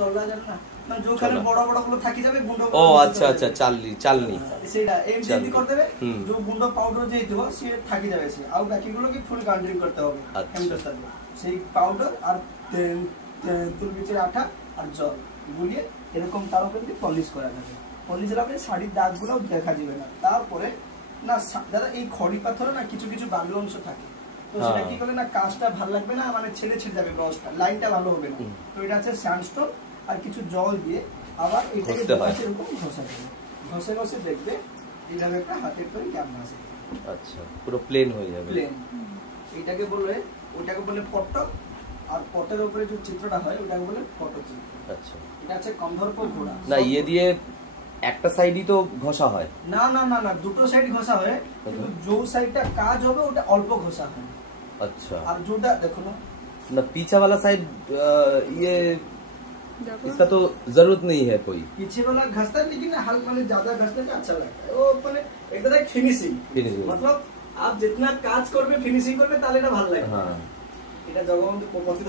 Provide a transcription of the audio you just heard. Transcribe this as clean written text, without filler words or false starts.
চললা জানো না মানে যেখানে বড় বড় গুলো থাকি যাবে গুন্ড ও আচ্ছা আচ্ছা চালনি সেটা এমনি করতে হবে যে গুন্ড পাউডার যে দিও সে থাকি যাবে সে আর বাকি গুলো কি ফুল গ্রাইন্ডিং করতে হবে হেমদস্তার সেই পাউডার আর তুল বিচের আটা আর জল গুলিয়ে এরকম তার উপর দিয়ে পলিশ করা যাবে পলিশ লাগলে শাড়ির দাগগুলো দেখা যাবে না তারপরে না দাদা এই খড়ি পাথরে না কিছু কিছু বালু অংশ থাকে তো সেটা কি করে না কাজটা ভালো লাগবে না মানে ছেড়ে যাবে ব্রাশটা লাইনটা ভালো হবে না তো এটা আছে স্যান্ডস্টোন আর কিছু জল দিয়ে আবার এটাকে এরকম ঘষে দেখবে এইভাবে একটা হাতের তৈরি কেমন আছে আচ্ছা পুরো প্লেন হয়ে যাবে প্লেন এটাকে বলে পট্টক আর পটের উপরে যে চিত্রটা হয় ওটাকে বলে পটচিত্র আচ্ছা এটা আছে কন্ধর্প ঘোড়া না ইয়ে দিয়ে একটা সাইডই তো ঘষা হয় না না না না দুটো সাইড ঘষা হয় কিন্তু যে সাইডটা কাজ হবে ওটা অল্প ঘষা হয় अच्छा और जोड़ा देखो ना पीछे वाला साइड ये इसका तो जरूरत नहीं है कोई पीछे वाला घसता है लेकिन हल्का मतलब ज्यादा घसने से अच्छा लगता है वो মানে এটা এক ফিনিশিং मतलब आप जितना কাজ করবে ফিনিশিং করবে তাহলে এটা ভালো লাগে হ্যাঁ এটা জগবন্ধু প্রতিত